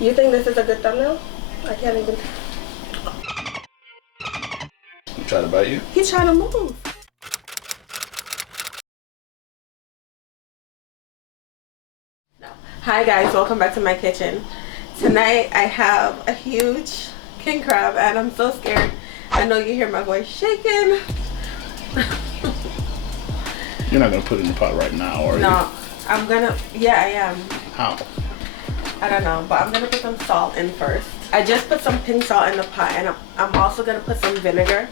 You think this is a good thumbnail? I can't even. You try to bite you? He's trying to move. No. Hi guys, welcome back to my kitchen. Tonight I have a huge king crab and I'm so scared. I know you hear my voice shaking. You're not gonna put it in the pot right now, are you? No, I'm gonna. Yeah, I am. How? I don't know, but I'm gonna put some salt in first. I just put some pink salt in the pot, and I'm also gonna put some vinegar.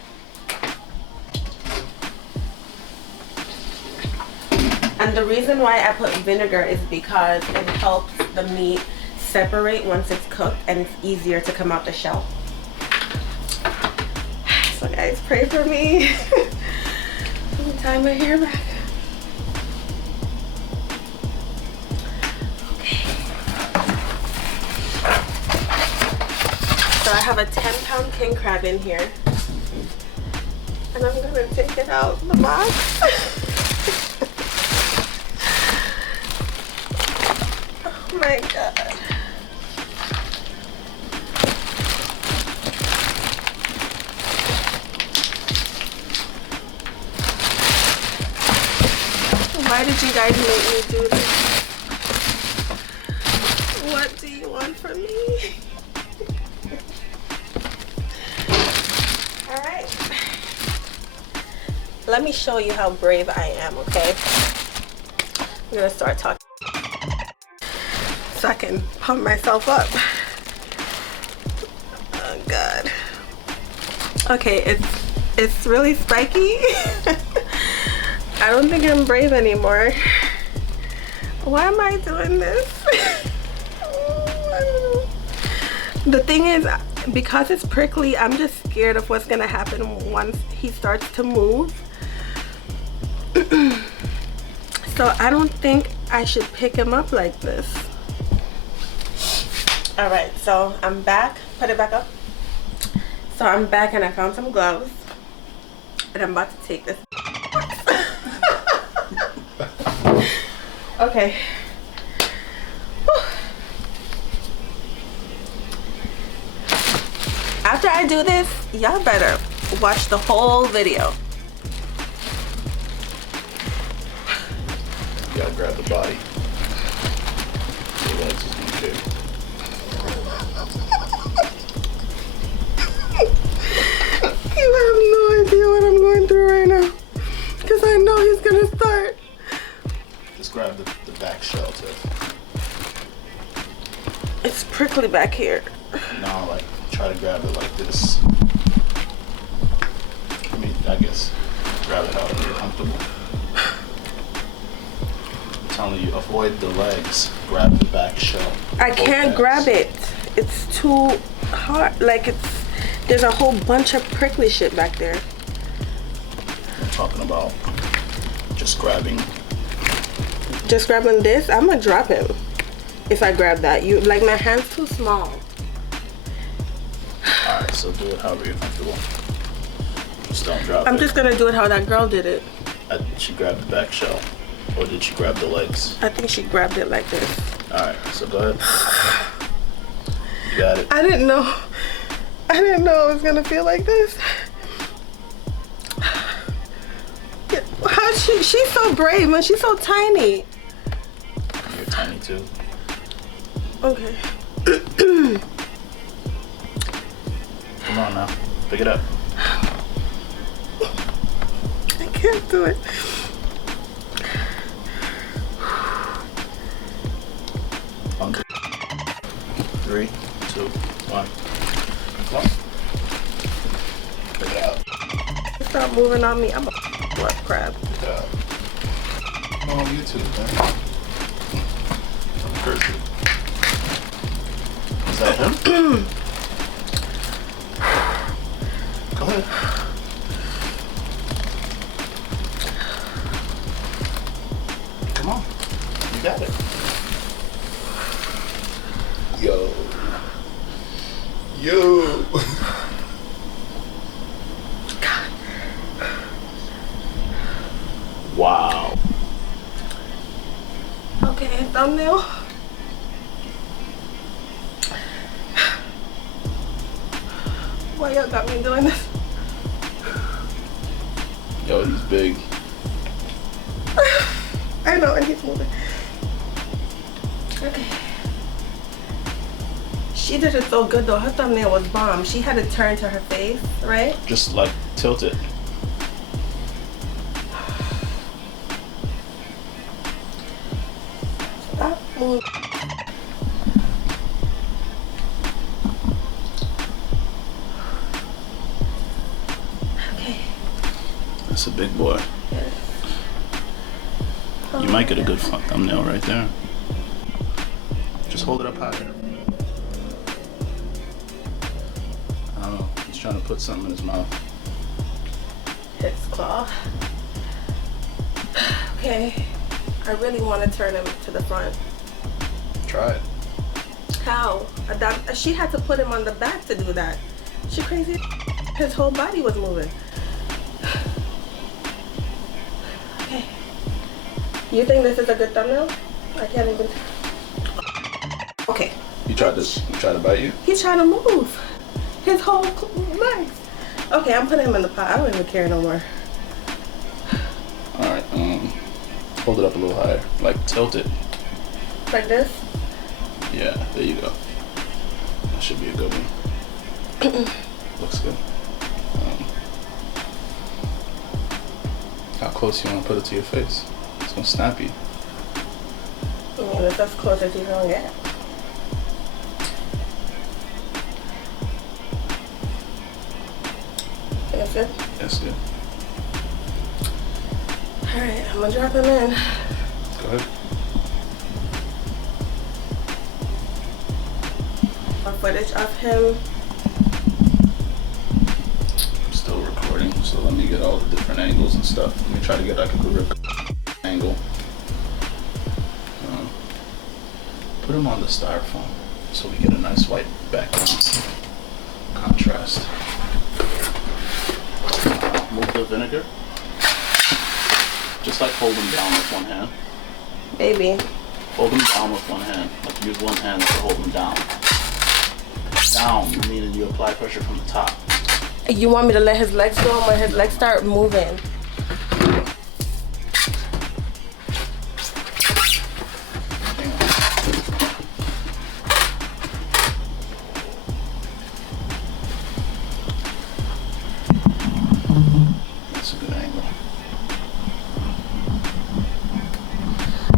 And the reason why I put vinegar is because it helps the meat separate once it's cooked, and it's easier to come out the shell. So guys, pray for me. Let me tie my hair back. So I have a 10-pound king crab in here, and I'm gonna take it out the box. Oh my god. Why did you guys make me do this? What do you want from me? Let me show you how brave I am, okay? I'm gonna start talking so I can pump myself up. Oh god. Okay, it's really spiky. I don't think I'm brave anymore. Why am I doing this? The thing is, because it's prickly, I'm just scared of what's gonna happen once he starts to move. So I don't think I should pick him up like this. All right, so I'm back. Put it back up. So I'm back and I found some gloves, and I'm about to take this. Okay. Whew. After I do this, y'all better watch the whole video. You gotta grab the body. The legs is gonna do. You have no idea what I'm going through right now, because I know he's gonna start. Just grab the back shell too. It's prickly back here. No, like try to grab it like this. I mean, I guess grab it however you're comfortable. I'm telling you, avoid the legs. Grab the back shell. I can't grab it. It's too hard. Like there's a whole bunch of prickly shit back there. I'm talking about just grabbing. Just grabbing this, I'm gonna drop him. If I grab that, like my hand's too small. Alright, so do it however you're comfortable. Just don't drop it. I'm just gonna do it how that girl did it. She grabbed the back shell. Or did she grab the legs? I think she grabbed it like this. Alright, so go ahead. You got it. I didn't know it was gonna feel like this. How she's so brave, man. She's so tiny. You're tiny too. Okay. Come on now. Pick it up. I can't do it. One, 3, 2, 1. Come on. Pick it up. Stop moving on me. I'm a blood crab. Pick it up. I'm on YouTube, man. Curse you. Is that him? Go ahead. Come on. You got it. Yo. God. Wow. Okay, thumbnail. Why y'all got me doing this? Yo, he's big. I know, and he's moving. Okay. She did it so good though. Her thumbnail was bomb. She had it turned to her face, right? Just like tilt it. Stop moving. Okay. That's a big boy. Yes. You might get a good thumbnail right there. Just hold it up higher. I don't know. He's trying to put something in his mouth. His claw. Okay. I really want to turn him to the front. Try it. How? She had to put him on the back to do that. She crazy. His whole body was moving. Okay. You think this is a good thumbnail? I can't even. Okay. You tried to bite you? He's trying to move. His whole legs. Okay, I'm putting him in the pot. I don't even care no more. Alright, hold it up a little higher. Like tilt it. Like this? Yeah, there you go. That should be a good one. Looks good. How close you want to put it to your face? It's gonna snap you. I mean, it's as close as you're gonna get. That's good? That's good. Alright, I'm gonna drop him in. Go ahead. More footage of him. I'm still recording, so let me get all the different angles and stuff. Let me try to get like a good angle. Put him on the styrofoam so we get a nice white background contrast. Move the vinegar. Just like hold them down with one hand. Baby. Hold them down with one hand. Like use one hand to hold them down. Down, meaning you apply pressure from the top. You want me to let his legs go when his legs start moving? That's a good angle.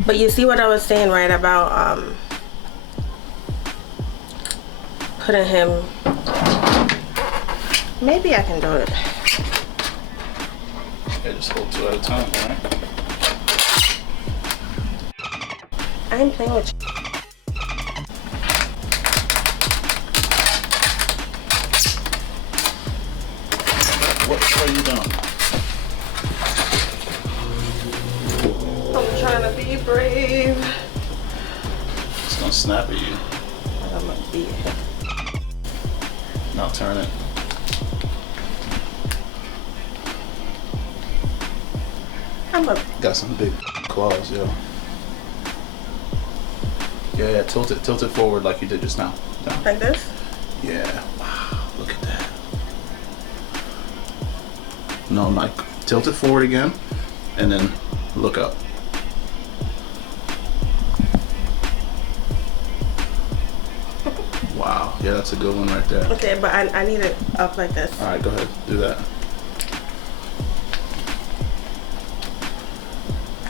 But you see what I was saying, right, about putting him. Maybe I can do it. Okay, just hold two at a time, alright? I ain't playing with you. What are you doing? I'm trying to be brave. It's gonna snap at you. I'm gonna beat him. Now turn it. Got some big claws, yo. Yeah, tilt it forward like you did just now. Down. Like this? Yeah. Wow, look at that. No, like tilt it forward again, and then look up. Wow, yeah, that's a good one right there. Okay, but I need it up like this. All right, go ahead, do that.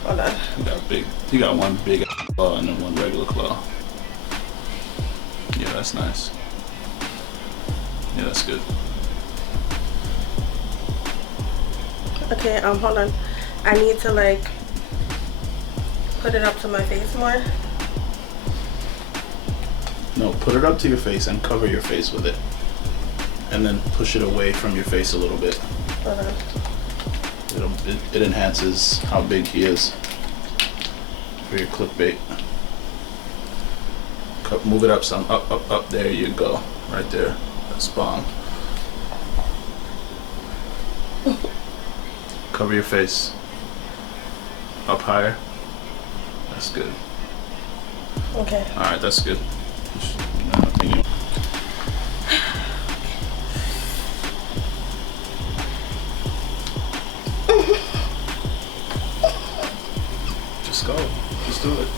Hold on. You got one big claw and then one regular claw. Yeah, that's nice. Yeah, that's good. Okay, hold on. I need to like put it up to my face more. No, put it up to your face and cover your face with it. And then push it away from your face a little bit. Hold on. It enhances how big he is for your clickbait. Move it up some, up, there you go. Right there, that's bomb. Cover your face. Up higher. That's good. Okay. Alright, that's good. Let's go. Let's do it.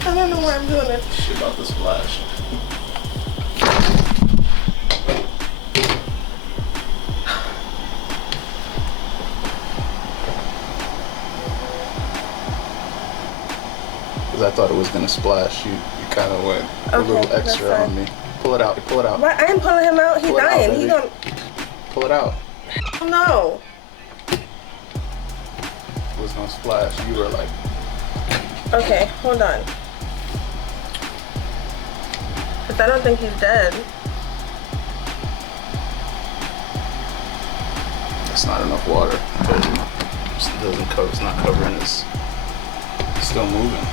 I don't know why I'm doing it. Shit about the splash. Because I thought it was gonna splash. You kind of went a little extra on me. Pull it out. Pull it out. What? I ain't pulling him out. He's dying. He gonna pull it out. Oh no. It was gonna splash. You were like. Okay, hold on. Cause I don't think he's dead. That's not enough water. It doesn't cover. It's not covering his. It's still moving.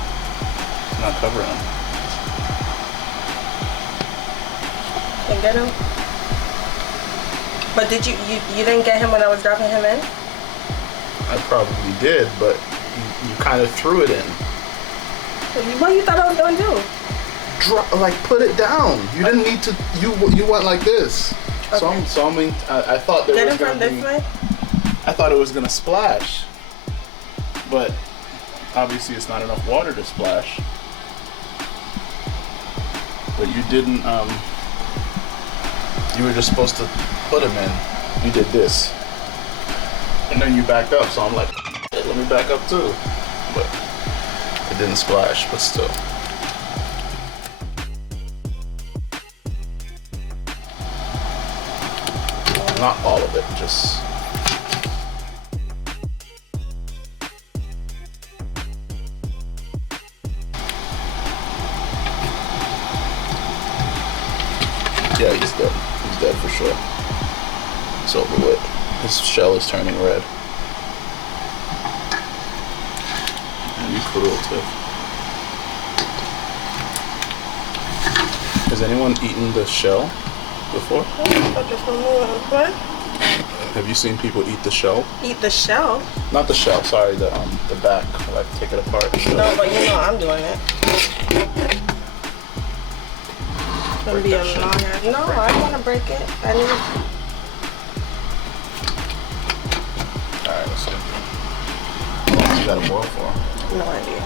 It's not covering him. Can get him. But did you didn't get him when I was dropping him in? I probably did, but you kind of threw it in. What you thought I was gonna do? Like put it down. You didn't need to. You went like this. Okay. So I mean, I thought there was gonna be. Get him from this way. I thought it was gonna splash, but obviously it's not enough water to splash. But you didn't. You were just supposed to put him in. You did this, and then you backed up. So I'm like, let me back up too. But it didn't splash. But still. Not all of it, just. Yeah, he's dead. He's dead for sure. It's over with. His shell is turning red. And you cruel too. Has anyone eaten the shell before? What? Have you seen people eat the shell? Eat the shell? Not the shell, sorry, the back. Like take it apart. No, but you know I'm doing it. It's gonna be a long ass. No, I don't wanna break it. I need to. Alright, let's see. How long you gotta boil for? No idea.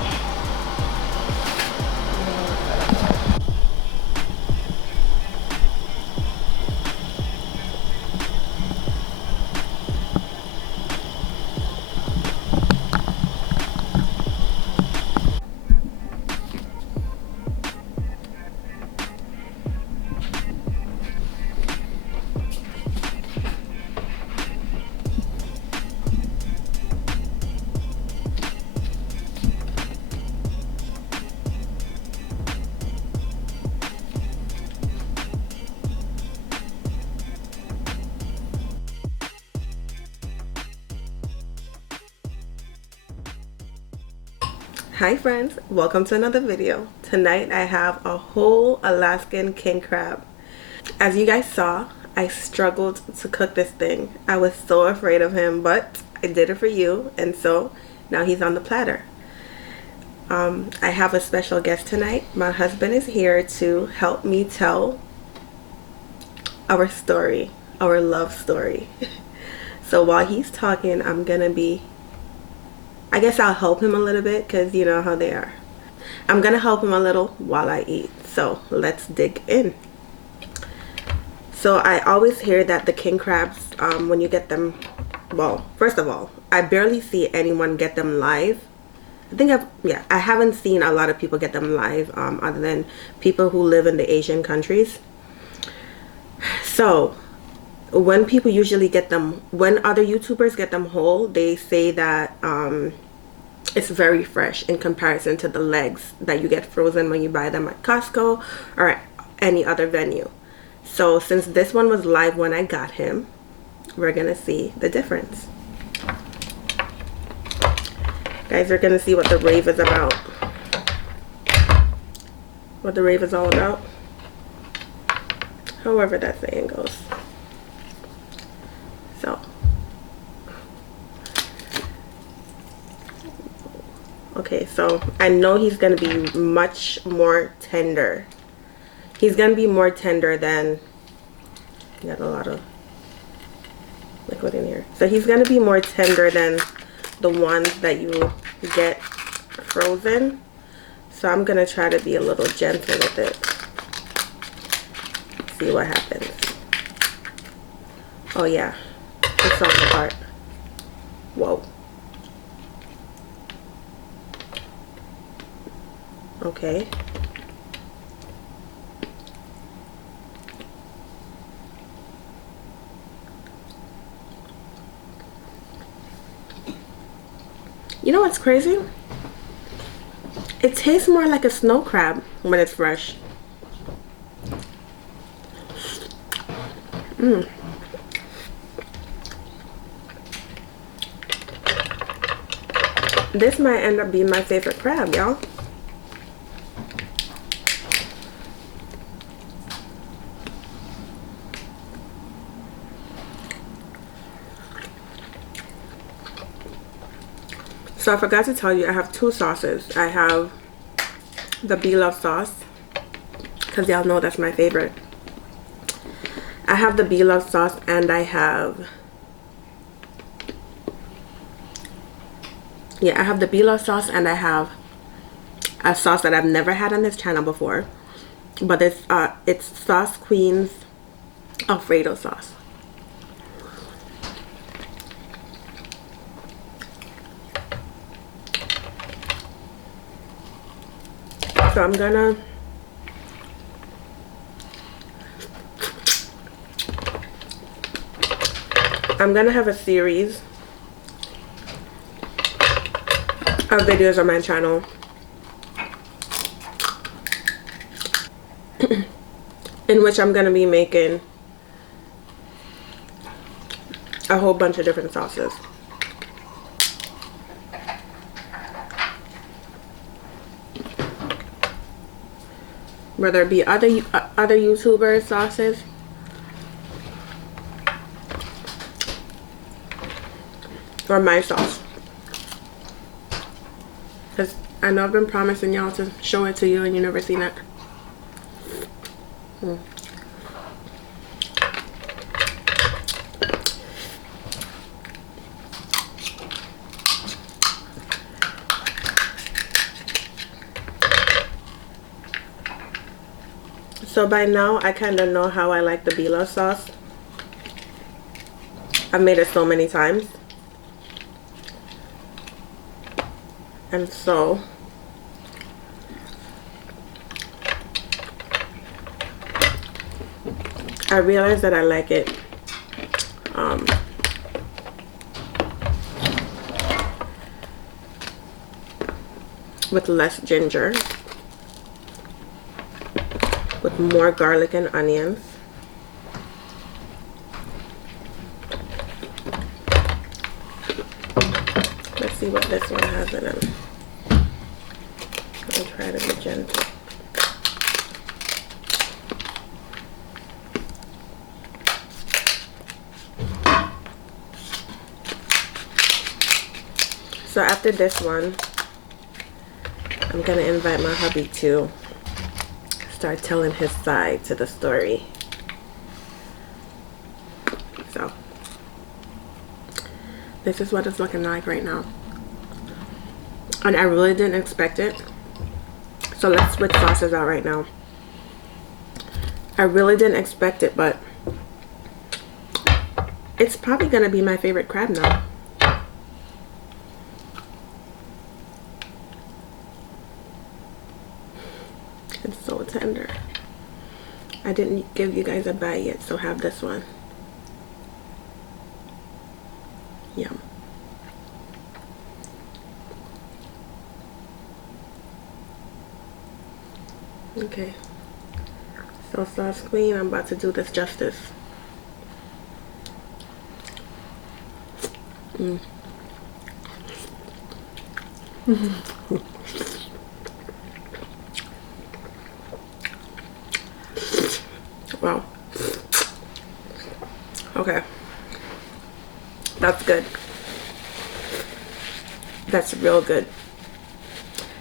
Hi friends, welcome to another video. Tonight I have a whole Alaskan king crab. As you guys saw, I struggled to cook this thing. I was so afraid of him, but I did it for you, and so now he's on the platter. I have a special guest tonight. My husband is here to help me tell our story, our love story. So while he's talking, I'm gonna be, I guess I'll help him a little bit because you know how they are. I'm gonna help him a little while I eat. So let's dig in. So I always hear that the king crabs, when you get them, well, first of all, I barely see anyone get them live. I haven't seen a lot of people get them live other than people who live in the Asian countries. So when people usually get them, when other YouTubers get them whole, they say that it's very fresh in comparison to the legs that you get frozen when you buy them at Costco or any other venue. So since this one was live when I got him, we're gonna see the difference. Guys, we're gonna see what the rave is about. What the rave is all about. However that saying goes. So. Okay, so I know he's gonna be much more tender. He's gonna be more tender than, got a lot of, liquid in here. So he's gonna be more tender than the ones that you get frozen. So I'm gonna try to be a little gentle with it. See what happens. Oh yeah, it's falling apart. Whoa. Okay. You know what's crazy? It tastes more like a snow crab when it's fresh. This might end up being my favorite crab, y'all. So I forgot to tell you, I have two sauces. I have the Bloveslife sauce, because y'all know that's my favorite. I have the Bloveslife sauce, and I have, yeah, I have the Bloveslife sauce, and I have a sauce that I've never had on this channel before, but it's Sauce Queen's Alfredo sauce. So I'm gonna have a series of videos on my channel in which I'm gonna be making a whole bunch of different sauces. Whether it be other YouTubers' sauces or my sauce, because I know I've been promising y'all to show it to you and you never seen it. So by now, I kind of know how I like the Bloveslife sauce. I've made it so many times. And so, I realized that I like it with less ginger, with more garlic and onions. Let's see what this one has in it. I'll try to be gentle. So after this one, I'm gonna invite my hubby to start telling his side to the story. So this is what it's looking like right now, and I really didn't expect it. So let's switch sauces out right now. I really didn't expect it, but it's probably gonna be my favorite crab now. It's so tender. I didn't give you guys a bite yet, so have this one. Yum. Okay. So Sauce Queen, I'm about to do this justice. Wow. Okay. That's good. That's real good.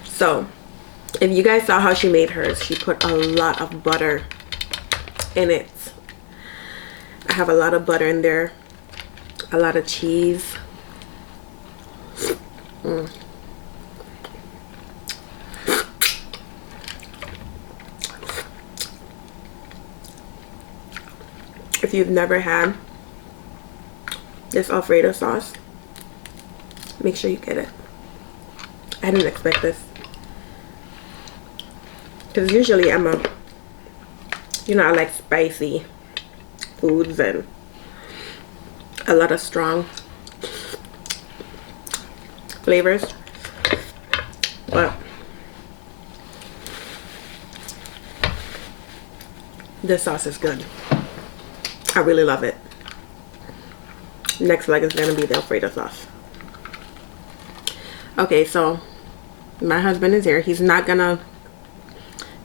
So, if you guys saw how she made hers, she put a lot of butter in it. I have a lot of butter in there. a lot of cheese. If you've never had this Alfredo sauce, make sure you get it. I didn't expect this. Because usually I like spicy foods and a lot of strong flavors. But this sauce is good. I really love it. Next leg is gonna be the Alfredo sauce. Okay, so my husband is here. He's not gonna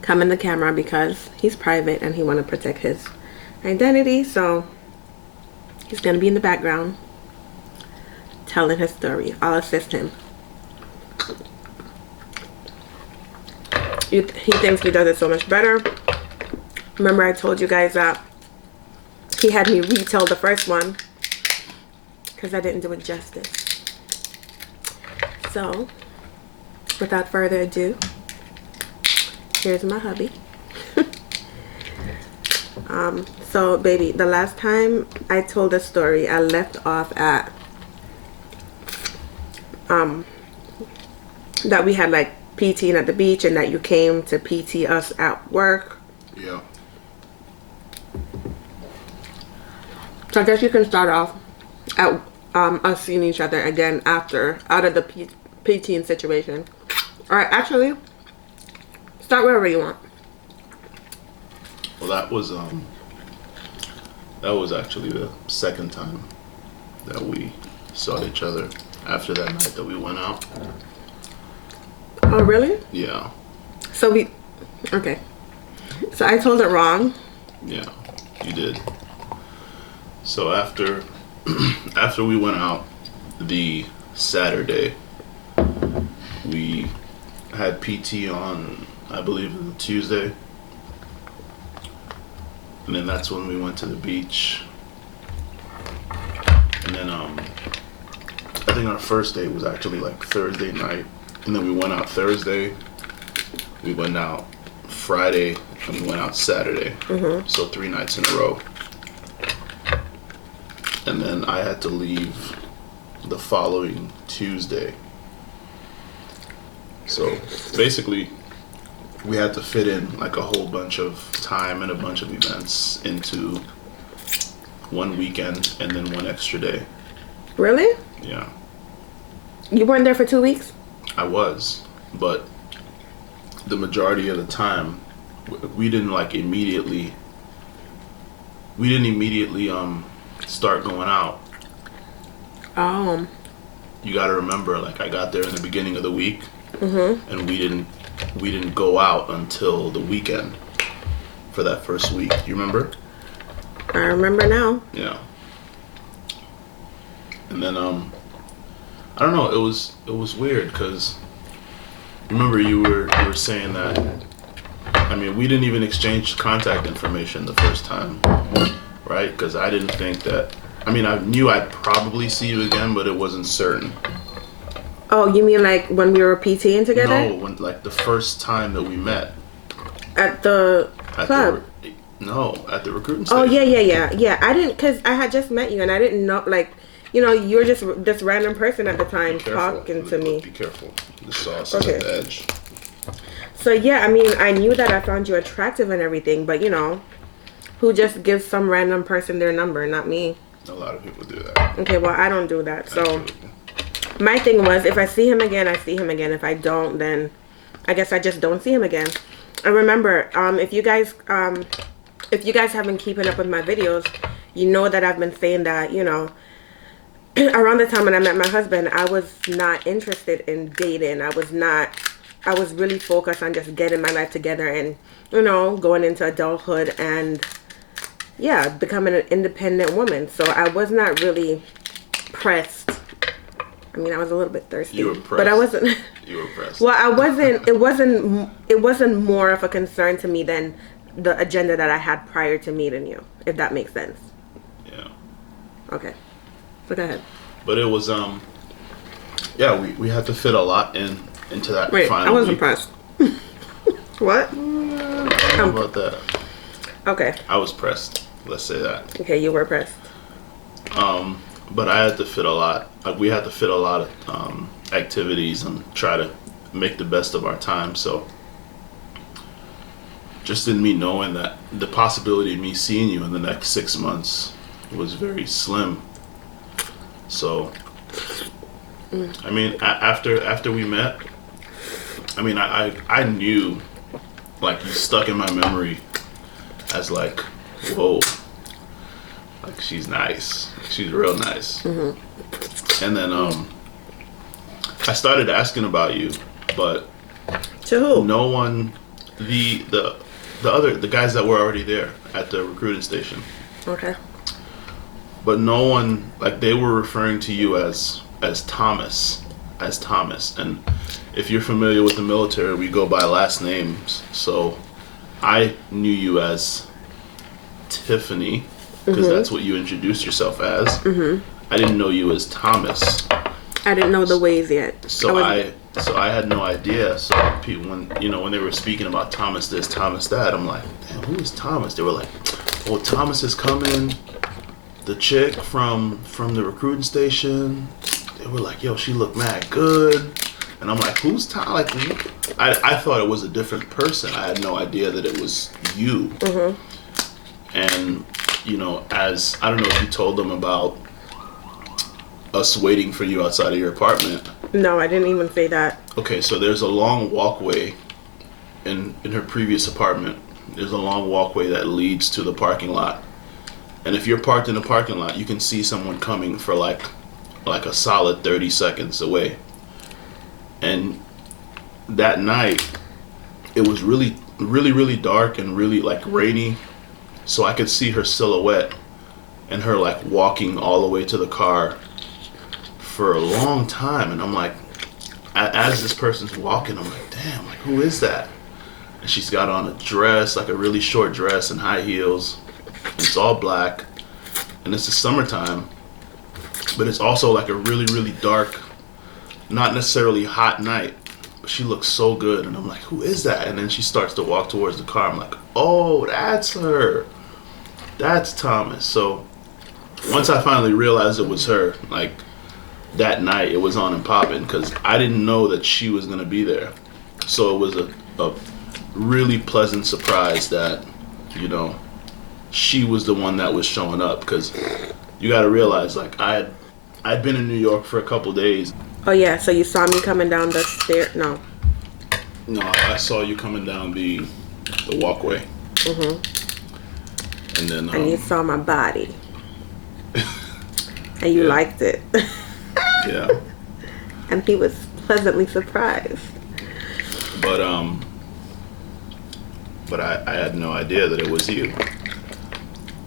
come in the camera because he's private and he want to protect his identity. So he's gonna be in the background telling his story. I'll assist him. He thinks he does it so much better. Remember I told you guys that he had me retell the first one because I didn't do it justice. So, without further ado, here's my hubby. So baby, the last time I told a story, I left off at that we had like PTing at the beach and that you came to PT us at work. Yeah. So I guess you can start off at us seeing each other again after, out of the PTing situation. Alright, actually, start wherever you want. Well, that was actually the second time that we saw each other after that night that we went out. Oh, really? Yeah. So okay. So I told it wrong. Yeah, you did. So after we went out the Saturday, we had PT on, I believe, Tuesday. And then that's when we went to the beach. And then I think our first date was actually like Thursday night. And then we went out Thursday. We went out Friday and we went out Saturday. So 3 nights in a row. And then I had to leave the following Tuesday. So basically, we had to fit in like a whole bunch of time and a bunch of events into one weekend and then one extra day. Really? Yeah. You weren't there for 2 weeks? I was, but the majority of the time, we didn't immediately start going out. Oh. You got to remember, I got there in the beginning of the week, and we didn't go out until the weekend for that first week. You remember? I remember now. Yeah. And then I don't know. It was weird because remember you were saying that. I mean, we didn't even exchange contact information the first time, right? Because I didn't think that. I mean, I knew I'd probably see you again, but it wasn't certain. Oh, you mean like when we were PTing together? No, when the first time that we met. At the club? At the recruiting station. Oh, yeah. Yeah, I didn't, because I had just met you and I didn't know, you were just this random person at the time talking to me. Be careful. The sauce is at the edge. So, yeah, I mean, I knew that I found you attractive and everything, but, who just gives some random person their number? Not me. A lot of people do that. Okay, well, I don't do that. So, Absolutely. My thing was, if I see him again, I see him again. If I don't, then I guess I just don't see him again. And remember, if you guys have been keeping up with my videos, you know that I've been saying that, around the time when I met my husband, I was not interested in dating. I was really focused on just getting my life together and, going into adulthood and, yeah, becoming an independent woman. So I was not really pressed. I mean, I was a little bit thirsty. You were pressed. But I wasn't. You were pressed. Well, I wasn't. It wasn't more of a concern to me than the agenda that I had prior to meeting you, if that makes sense. Yeah. Okay. But go ahead. But it was yeah, we had to fit a lot into that Wait, final I was week. impressed. What? I don't know about that. Okay. I was pressed. Let's say that. Okay, you were pressed. But I had to fit a lot. Like, we had to fit a lot of activities and try to make the best of our time. So, just in me knowing that the possibility of me seeing you in the next 6 months was very slim. So, I mean, after we met, I mean, I knew, like, you stuck in my memory as like, whoa, like, she's nice. She's real nice. Mm-hmm. And then I started asking about you, but to who? No one, the guys that were already there at the recruiting station. Okay. But no one, like, they were referring to you as Thomas, and if you're familiar with the military, we go by last names. So I knew you as Tiffany, because that's what you introduced yourself as. Mm-hmm. I didn't know you as Thomas. I didn't know the ways yet. So I had no idea. So people, when they were speaking about Thomas this, Thomas that, I'm like, damn, who is Thomas? They were like, oh, Thomas is coming. The chick from the recruiting station. They were like, yo, she looked mad good. And I'm like, who's Tom? Like, I thought it was a different person. I had no idea that it was you. Mm-hmm. And, as, I don't know if you told them about us waiting for you outside of your apartment. No, I didn't even say that. Okay, so there's a long walkway in her previous apartment. There's a long walkway that leads to the parking lot. And if you're parked in the parking lot, you can see someone coming for like a solid 30 seconds away. And that night, it was really, really, really dark and really like rainy. So I could see her silhouette and her like walking all the way to the car for a long time. And I'm like, as this person's walking, I'm like, damn, like, who is that? And she's got on a dress, like a really short dress and high heels. It's all black, and it's the summertime, but it's also like a really, really dark, not necessarily hot night, but she looks so good, and I'm like, who is that? And then she starts to walk towards the car. I'm like, oh, that's her. That's Thomas. So once I finally realized it was her, like, that night it was on and popping, because I didn't know that she was going to be there. So it was a really pleasant surprise that, she was the one that was showing up, because you got to realize, like, I'd been in New York for a couple days. Oh yeah, so you saw me coming down the stairs? No, I saw you coming down the walkway. Mm-hmm. And then and you saw my body, and you liked it. Yeah. And he was pleasantly surprised. But I had no idea that it was you.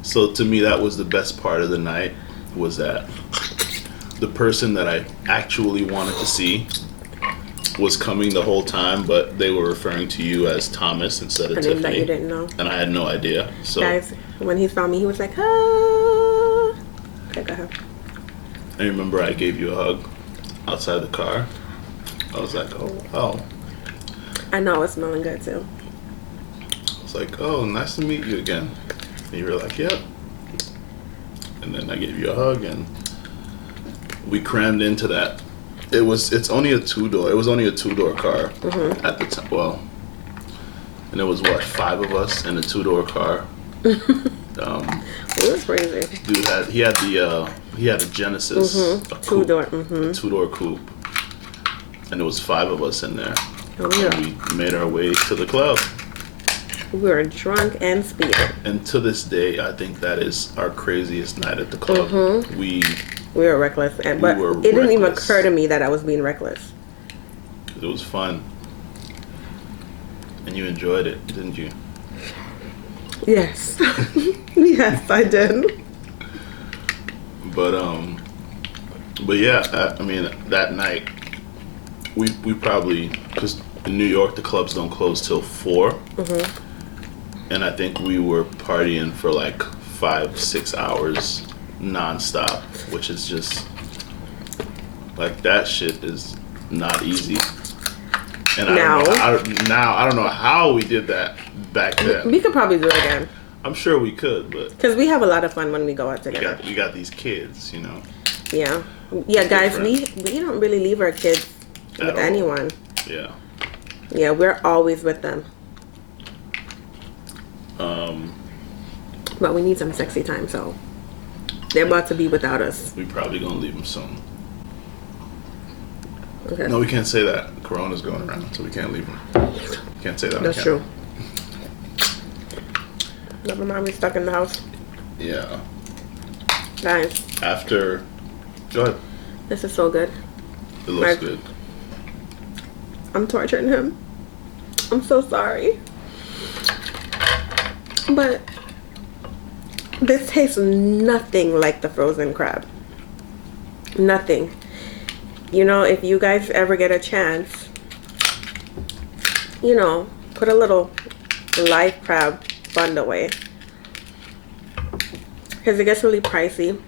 So to me, that was the best part of the night, was that the person that I actually wanted to see was coming the whole time, but they were referring to you as Thomas instead of Tiffany. That you didn't know. And I had no idea. So guys, when he saw me, he was like, oh. Okay, go ahead. I remember I gave you a hug outside the car. I was like, oh, wow. I know, it's smelling good too. I was like, oh, nice to meet you again. And you were like, yep. And then I gave you a hug, and we crammed into that. It's only a two-door. It was only a two-door car at the time. Well, and it was 5 of us in a two-door car. It was crazy. Dude he had a Genesis, a two-door, a two-door coupe, and it was 5 of us in there. Oh, yeah. And we made our way to the club. We were drunk and speeding. And to this day, I think that is our craziest night at the club. Mm-hmm. We were reckless, but it didn't even occur to me that I was being reckless. It was fun, and you enjoyed it, didn't you? Yes, yes, I did. But yeah, I mean, that night we probably, because in New York the clubs don't close till 4, and I think we were partying for like 5-6 hours nonstop, which is just like that shit is not easy. And I don't know how we did that back then. We could probably do it again. I'm sure we could, but because we have a lot of fun when we go out together. We got these kids, you know. Yeah, guys. We don't really leave our kids with anyone. Yeah. Yeah, we're always with them. But we need some sexy time, so they're about to be without us. We probably gonna leave them soon. Okay. No, we can't say that. Corona's going around, so we can't leave them. Can't say that. That's true. Never mind, we're stuck in the house. Yeah. Guys. Go ahead. This is so good. It looks good. I'm torturing him. I'm so sorry. But this tastes nothing like the frozen crab. Nothing. You know, if you guys ever get a chance, you know, put a little live crab fund away. Because it gets really pricey.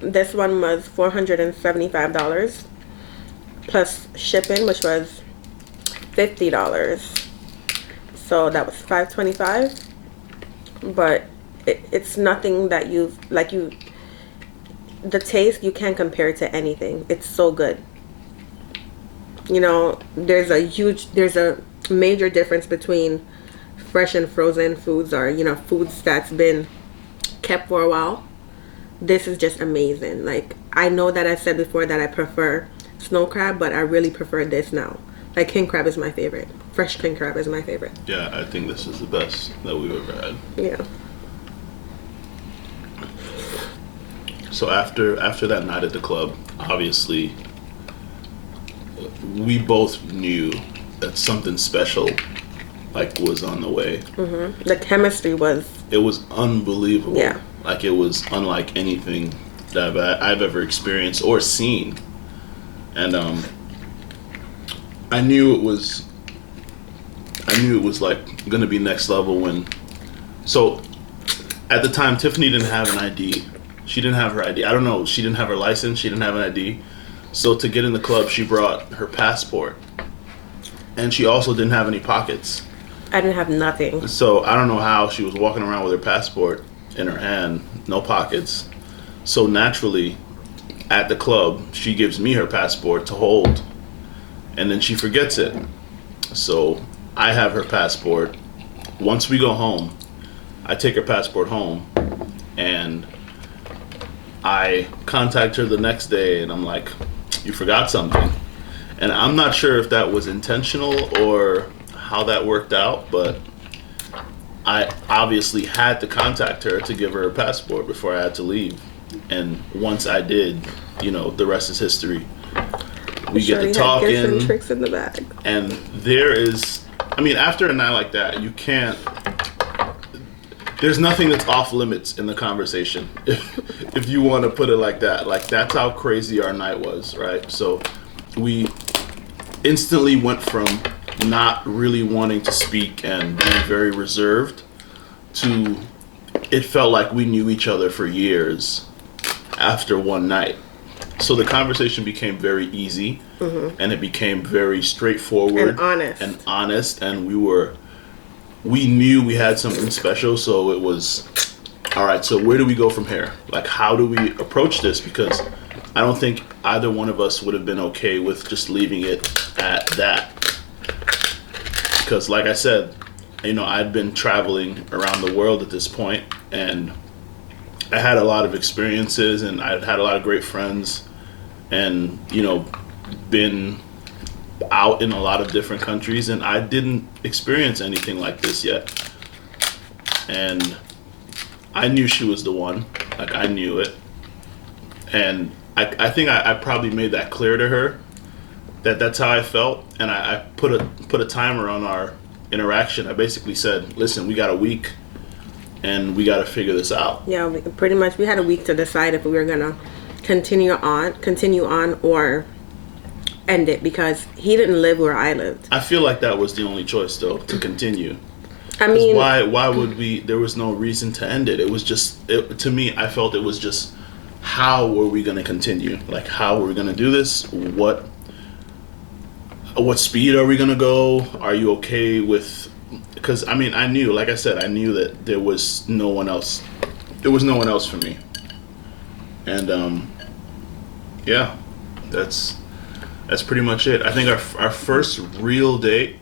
This one was $475 plus shipping, which was $50. So that was $525. But it's nothing that the taste you can't compare to anything. It's so good. You know, there's a major difference between fresh and frozen foods, or, you know, foods that's been kept for a while. This is just amazing. Like, I know that I said before that I prefer snow crab, but I really prefer this now. Like, king crab is my favorite. Fresh king crab is my favorite. Yeah, I think this is the best that we've ever had. Yeah. So after that night at the club, obviously, we both knew that something special, like, was on the way. Mm-hmm. The chemistry was... It was unbelievable. Yeah. Like, it was unlike anything that I've ever experienced or seen. And I knew it was like gonna be next level when. So, at the time, Tiffany didn't have an ID. She didn't have her ID. I don't know. She didn't have her license. She didn't have an ID. So to get in the club, she brought her passport, and she also didn't have any pockets. I didn't have nothing. So I don't know how she was walking around with her passport in her hand, no pockets. So naturally, at the club, she gives me her passport to hold, and then she forgets it. So I have her passport. Once we go home, I take her passport home, and I contact her the next day, and I'm like, you forgot something. And I'm not sure if that was intentional or how that worked out, but I obviously had to contact her to give her her passport before I had to leave. And once I did, you know, the rest is history. We get to talking, and tricks in the bag. And there is, I mean, after a night like that, you can't, there's nothing that's off limits in the conversation, if you want to put it like that. Like, that's how crazy our night was, right? So we instantly went from not really wanting to speak and being very reserved to it felt like we knew each other for years after one night. So the conversation became very easy, and it became very straightforward and honest, and we knew we had something special. So it was, all right, so where do we go from here? Like, how do we approach this? Because I don't think either one of us would have been okay with just leaving it at that. Because like I said, you know, I'd been traveling around the world at this point, and I had a lot of experiences, and I'd had a lot of great friends, and, you know, been out in a lot of different countries, and I didn't experience anything like this yet. And I knew she was the one. Like, I knew it. And I think I probably made that clear to her, that that's how I felt. And I put a timer on our interaction. I basically said, listen, we got a week, and we got to figure this out. Yeah, pretty much we had a week to decide if we were going to continue on or end it, because he didn't live where I lived. I feel like that was the only choice, though, to continue. I mean, why would we? There was no reason to end it. It was just to me. I felt it was just, how were we going to continue? Like, how were we going to do this? What speed are we going to go? Are you okay with? Because I mean, I knew, like I said, I knew that there was no one else. There was no one else for me. And yeah, that's pretty much it. I think our first real date,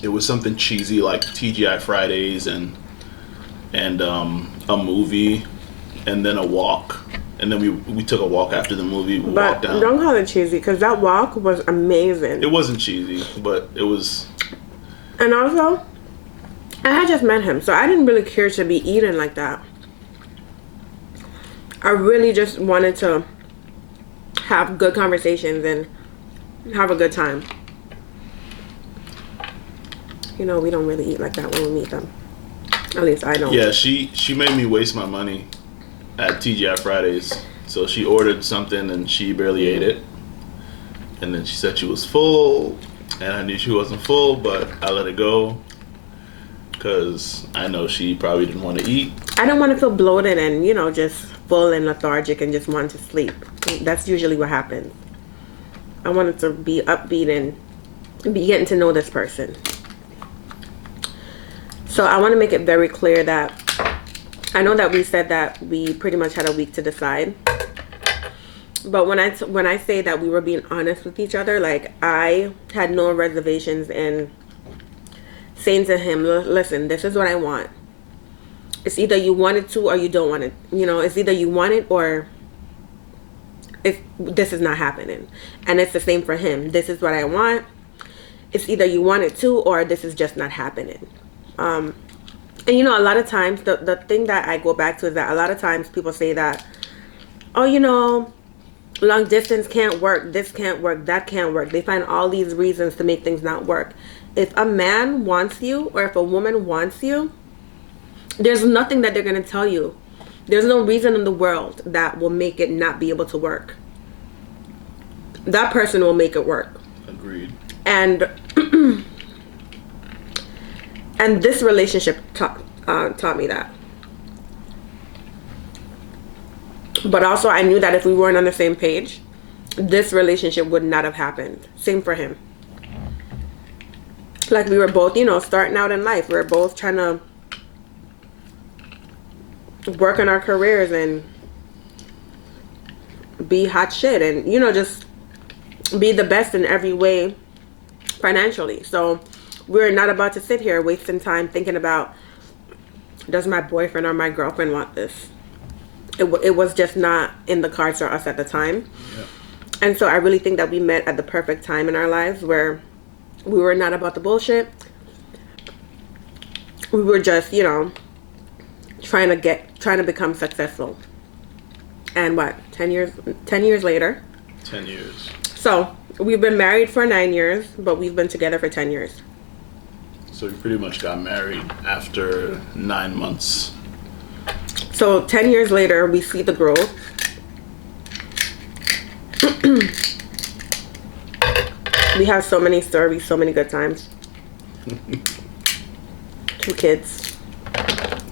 it was something cheesy like TGI Fridays and a movie, and then a walk, and then we took a walk after the movie. We walked down. Don't call it cheesy, because that walk was amazing. It wasn't cheesy, but it was. And also, I had just met him, so I didn't really care to be eating like that. I really just wanted to have good conversations and have a good time. You know, we don't really eat like that when we meet them. At least I don't. Yeah, she made me waste my money at TGI Fridays. So she ordered something and she barely ate it. And then she said she was full. And I knew she wasn't full, but I let it go. Because I know she probably didn't want to eat. I don't want to feel bloated and, you know, just full and lethargic and just want to sleep. That's usually what happens. I wanted to be upbeat and be getting to know this person. So I want to make it very clear that I know that we said that we pretty much had a week to decide. But when I say that we were being honest with each other, like, I had no reservations in saying to him, listen, this is what I want. It's either you want it to or you don't want it. You know, it's either you want it or this is not happening. And it's the same for him. This is what I want. It's either you want it to or this is just not happening. And you know, a lot of times the thing that I go back to is that a lot of times people say that, oh, you know, long distance can't work, this can't work, that can't work. They find all these reasons to make things not work. If a man wants you or if a woman wants you, there's nothing that they're going to tell you. There's no reason in the world that will make it not be able to work. That person will make it work. Agreed. And and this relationship taught me that. But also I knew that if we weren't on the same page, this relationship would not have happened. Same for him. Like, we were both, you know, starting out in life. We were both trying to work on our careers and be hot shit and, you know, just be the best in every way financially. So we're not about to sit here wasting time thinking about, does my boyfriend or my girlfriend want this? It was just not in the cards for us at the time. Yeah. And so I really think that we met at the perfect time in our lives where we were not about the bullshit. We were just, you know, trying to become successful. And what, 10 years later? 10 years. So we've been married for 9 years, but we've been together for 10 years. So we pretty much got married after 9 months. So 10 years later, we see the growth. We have so many stories, so many good times. 2 kids.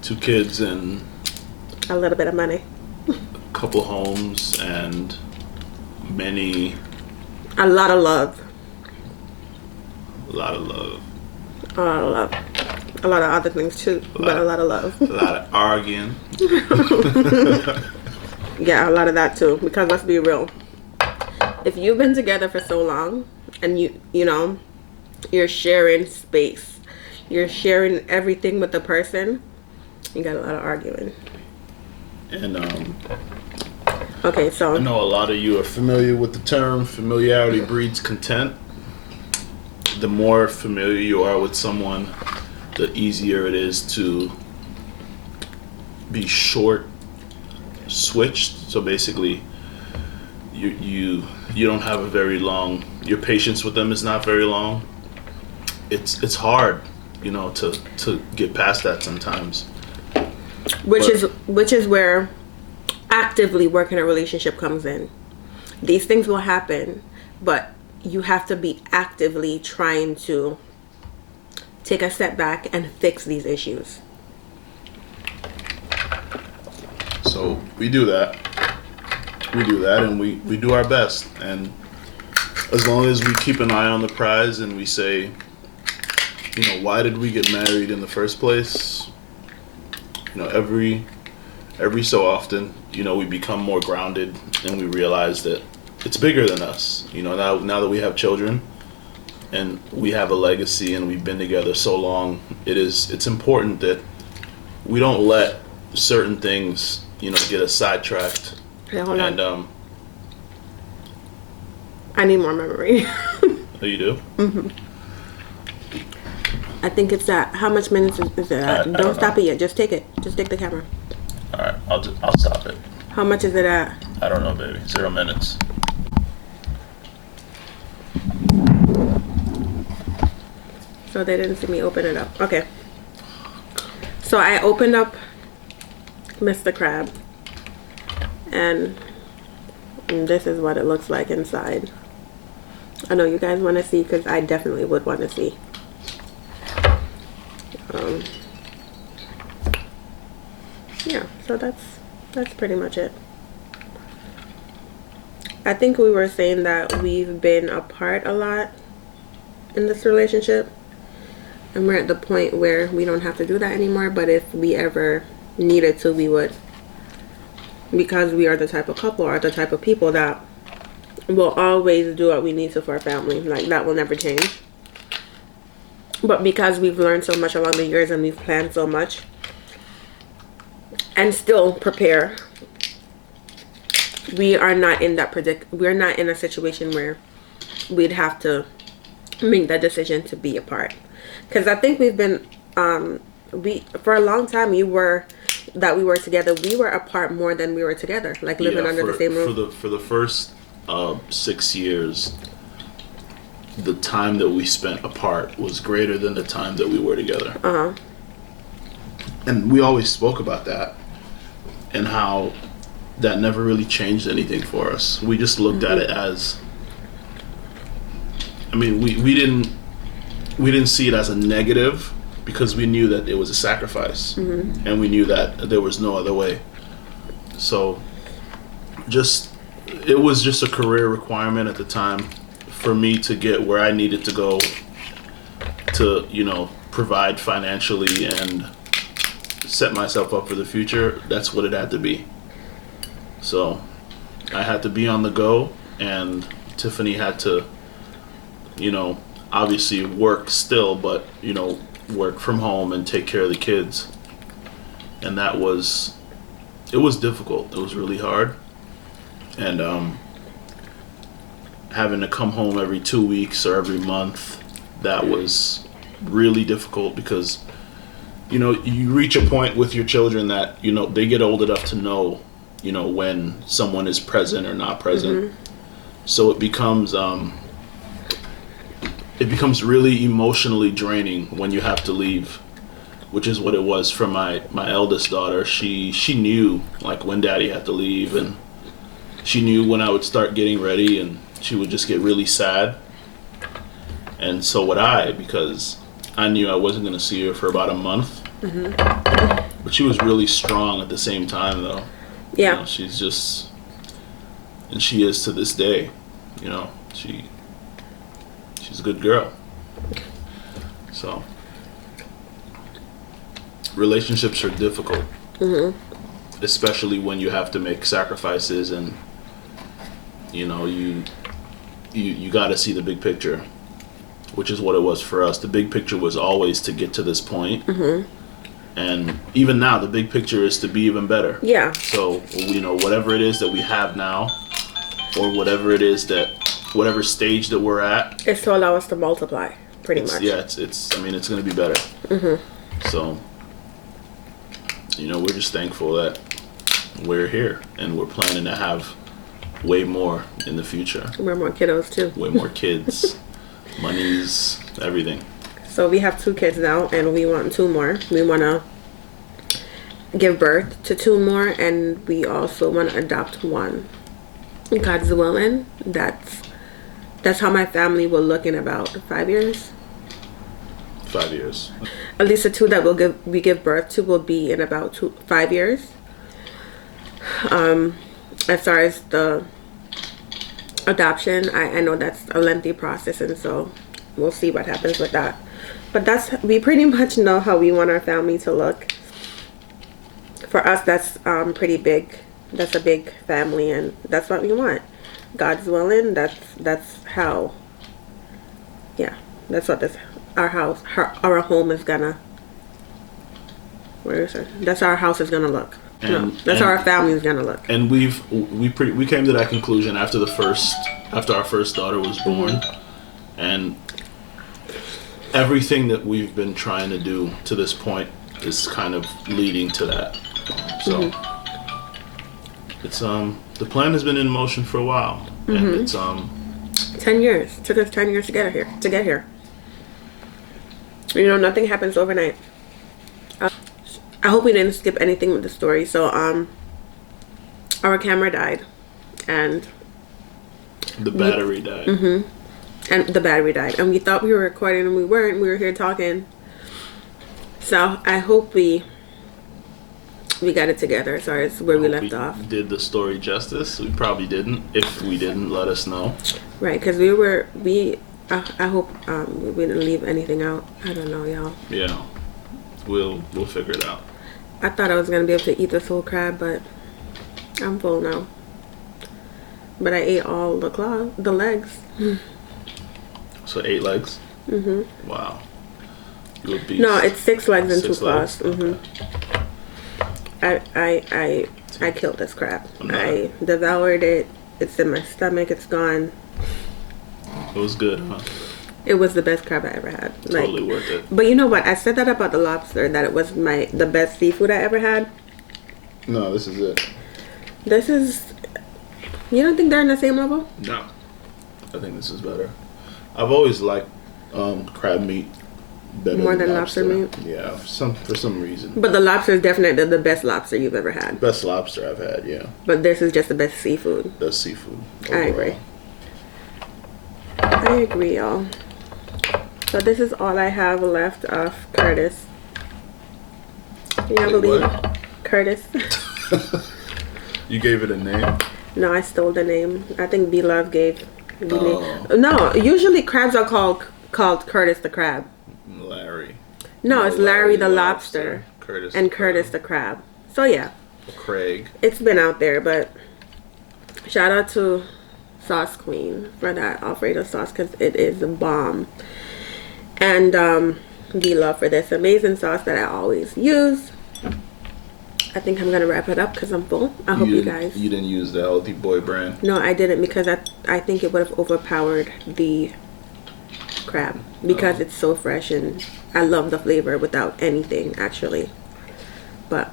2 kids and a little bit of money. A couple homes and a lot of love. A lot of love. A lot of love. A lot of other things too, but a lot of love. A lot of arguing. Yeah, a lot of that too. Because let's be real. If you've been together for so long and you know, you're sharing space, you're sharing everything with the person, you got a lot of arguing. And okay, so I know a lot of you are familiar with the term familiarity breeds contempt. The more familiar you are with someone, the easier it is to be short switched. So basically you don't have a very long, your patience with them is not very long. It's hard, you know, to get past that sometimes. Which is where actively working a relationship comes in. These things will happen, but you have to be actively trying to take a step back and fix these issues. So we do that. And we do our best. And as long as we keep an eye on the prize and we say, you know, why did we get married in the first place? You know, every so often, you know, we become more grounded and we realize that it's bigger than us. You know, now that we have children and we have a legacy and we've been together so long, it's important that we don't let certain things, you know, get us sidetracked. Okay, hold on. I need more memory. Oh, you do? Mm-hmm. I think it's that. How much minutes is it at? Don't stop it yet. Just take it. Just take the camera. All right, I'll stop it. How much is it at? I don't know, baby. 0 minutes. So they didn't see me open it up. Okay. So I opened up Mr. Crab, and this is what it looks like inside. I know you guys want to see because I definitely would want to see. Yeah, so that's pretty much it. I think we were saying that we've been apart a lot in this relationship, and we're at the point where we don't have to do that anymore, but if we ever needed to, we would, because we are the type of couple or the type of people that will always do what we need to for our family. Like, that will never change. But because we've learned so much along the years and we've planned so much and still prepare, we are not in that we're not in a situation where we'd have to make that decision to be apart. Because I think we've been for a long time we were together. We were apart more than we were together, like living under the same roof. For the first 6 years, the time that we spent apart was greater than the time that we were together. And we always spoke about that and how that never really changed anything for us. We just looked at it as, I mean, we didn't see it as a negative, because we knew that it was a sacrifice, and we knew that there was no other way. So it was just a career requirement at the time for me to get where I needed to go to, you know, provide financially and set myself up for the future. That's what it had to be. So I had to be on the go, and Tiffany had to, you know, obviously work still, but, you know, work from home and take care of the kids. And it was difficult. It was really hard. And having to come home every 2 weeks or every month, that was really difficult, because, you know, you reach a point with your children that, you know, they get old enough to know, you know, when someone is present or not present. So it becomes really emotionally draining when you have to leave, which is what it was for my eldest daughter. She knew, like, when Daddy had to leave, and she knew when I would start getting ready, and she would just get really sad. And so would I, because I knew I wasn't going to see her for about a month. But she was really strong at the same time, though. Yeah. You know, she's just, and she is to this day, you know, she's a good girl. So relationships are difficult, especially when you have to make sacrifices, and, you know, you got to see the big picture, which is what it was for us. The big picture was always to get to this point. And even now, the big picture is to be even better. Yeah. So, you know, whatever it is that we have now, or whatever it is whatever stage that we're at, it's to allow us to multiply, pretty much. Yeah, it's I mean, it's going to be better. So, you know, we're just thankful that we're here, and we're planning to have way more in the future. Way more kiddos, too. Way more kids, monies, everything. So we have 2 kids now, and we want 2 more. We want to give birth to 2 more, and we also want to adopt 1. God's willing. That's how my family will look in about 5 years. 5 years. At least the two that we give birth to will be in about 5 years. As far as the adoption, I know that's a lengthy process, and so we'll see what happens with that. But we pretty much know how we want our family to look. For us, that's pretty big. That's a big family, and that's what we want. God's willing, that's how. Yeah, that's what our home is gonna. Where is it? That's how our house is gonna look. That's how our family is gonna look. And we came to that conclusion after our first daughter was born, and everything that we've been trying to do to this point is kind of leading to that. So it's the plan has been in motion for a while, and it's 10 years. It took us 10 years to get here. You know, nothing happens overnight. I hope we didn't skip anything with the story. So our camera died, and the battery died. And the battery died, and we thought we were recording, and we weren't. We were here talking. So I hope we got it together. Sorry, it's where we left off. Did the story justice? We probably didn't. If we didn't, let us know. Right, because I hope we didn't leave anything out. I don't know, y'all. Yeah, we'll figure it out. I thought I was gonna be able to eat this whole crab, but I'm full now. But I ate all the legs. So 8 legs. Wow. No, it's 6 legs and 2 claws. Okay. I killed this crab. I devoured it. It's in my stomach. It's gone. It was good, huh? It was the best crab I ever had. Totally worth it. But you know what? I said that about the lobster, that it was the best seafood I ever had. No, this is it. This is... You don't think they're on the same level? No. I think this is better. I've always liked crab meat better more than lobster meat. Yeah, for some reason. But the lobster is definitely the best lobster you've ever had. Best lobster I've had, yeah. But this is just the best seafood. Best seafood. Overall. I agree, y'all. So this is all I have left of Curtis. Can you believe what? Curtis? You gave it a name? No, I stole the name. I think B-Love gave the name. No, usually crabs are called Curtis the crab. Larry. No, it's Larry the lobster. Curtis and Curtis the crab. So yeah. Craig. It's been out there, but shout out to Sauce Queen for that Alfredo sauce, because it is a bomb. And D-Love for this amazing sauce that I always use. I think I'm gonna wrap it up because I'm full. I hope you guys. You didn't use the Healthy Boy brand? No, I didn't, because I think it would have overpowered the crab, because it's so fresh, and I love the flavor without anything actually. But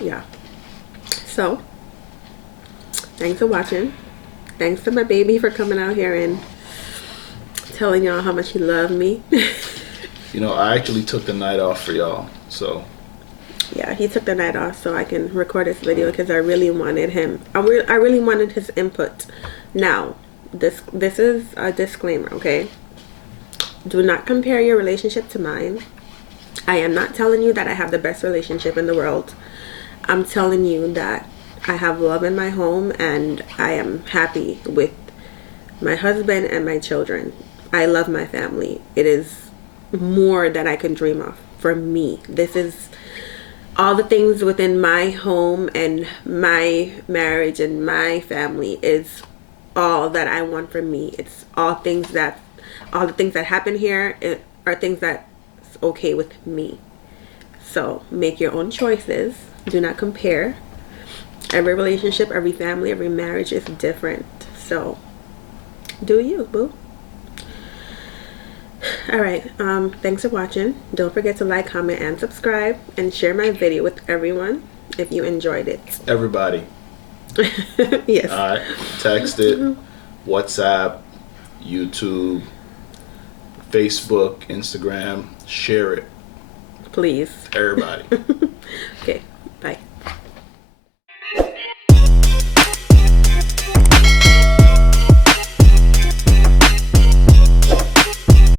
yeah. So thanks for watching. Thanks to my baby for coming out here and telling y'all how much he loved me. You know, I actually took the night off for y'all, so. Yeah, he took the night off so I can record this video, because I really wanted him. I really wanted his input. Now, this is a disclaimer, okay? Do not compare your relationship to mine. I am not telling you that I have the best relationship in the world. I'm telling you that I have love in my home, and I am happy with my husband and my children. I love my family. It is more than I can dream of for me. This is all the things within my home and my marriage and my family is all that I want for me. It's all the things that happen here are things that's okay with me. So make your own choices. Do not compare. Every relationship, every family, every marriage is different. So do you, boo. Alright, thanks for watching. Don't forget to like, comment, and subscribe, and share my video with everyone if you enjoyed it. Everybody. Yes. Alright, text it, WhatsApp, YouTube, Facebook, Instagram, share it. Please. Everybody. Okay.